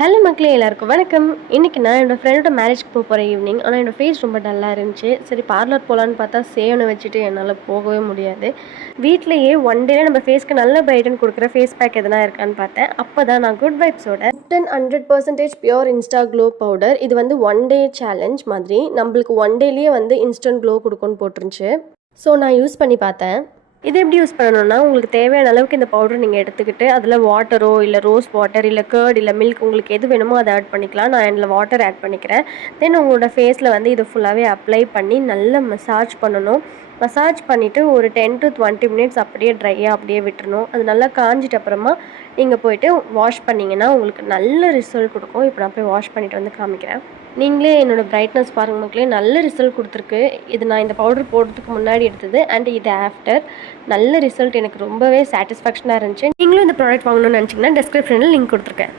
Hello மக்களே, எல்லாருக்கும் வணக்கம். இன்றைக்கி நான் என்னோடய ஃப்ரெண்டோட மேரேஜ்க்கு போகிறேன் ஈவினிங். ஆனால் என்னோடய ஃபேஸ் ரொம்ப டல்லாக இருந்துச்சு. சரி பார்லர் போகலான்னு பார்த்தா சேவனை வச்சுட்டு என்னால் போகவே முடியாது. வீட்டிலேயே ஒன் டேல நம்ம ஃபேஸ்க்கு நல்ல பிரைட்டன் கொடுக்குற ஃபேஸ் பேக் எதனா இருக்கான்னு பார்த்தேன். அப்போ தான் நான் குட் வைப்ஸோட 100% பியூர் இன்ஸ்டா க்ளோ பவுடர், இது வந்து ஒன் டே சேலஞ்ச் மாதிரி நம்மளுக்கு ஒன் டேலேயே வந்து இன்ஸ்டன்ட் க்ளோ கொடுக்குன்னு போட்டுருந்துச்சு. ஸோ நான் யூஸ் பண்ணி பார்த்தேன். இது எப்படி யூஸ் பண்ணணும்னா, உங்களுக்கு தேவையான அளவுக்கு இந்த பவுடர் நீங்கள் எடுத்துக்கிட்டு அதில் வாட்டரோ இல்லை ரோஸ் வாட்டர் இல்லை கர்ட் இல்லை மில்க் உங்களுக்கு எது வேணுமோ அதை ஆட் பண்ணிக்கலாம். நான் இதில் வாட்டர் ஆட் பண்ணிக்கிறேன். தென் உங்களோட ஃபேஸில் வந்து இது ஃபுல்லாகவே அப்ளை பண்ணி நல்லா மசாஜ் பண்ணணும். மசாஜ் பண்ணிவிட்டு ஒரு 10 to 20 மினிட்ஸ் அப்படியே ட்ரையாக அப்படியே விட்டுறணும். அது நல்லா காஞ்சிட்ட அப்புறமா நீங்கள் போய்ட்டு வாஷ் பண்ணிங்கன்னா உங்களுக்கு நல்ல ரிசல்ட் கொடுக்கும். இப்போ நான் போய் வாஷ் பண்ணிவிட்டு வந்து காமிக்கிறேன். நீங்களே என்னோடய பிரைட்னஸ் பாருங்கள் மக்களே, நல்ல ரிசல்ட் கொடுத்துருக்கு. இது நான் இந்த பவுடர் போடுறதுக்கு முன்னாடி எடுத்தது அண்ட் இது ஆஃப்டர். நல்ல ரிசல்ட், எனக்கு ரொம்பவே சாட்டிஸ்ஃபேக்ஷனாக இருந்துச்சு. நீங்களும் இந்த ப்ராடக்ட் வாங்கணும்னு நினச்சிங்கன்னா டிஸ்கிரிப்ஷனில் லிங்க் கொடுத்துருக்கேன்.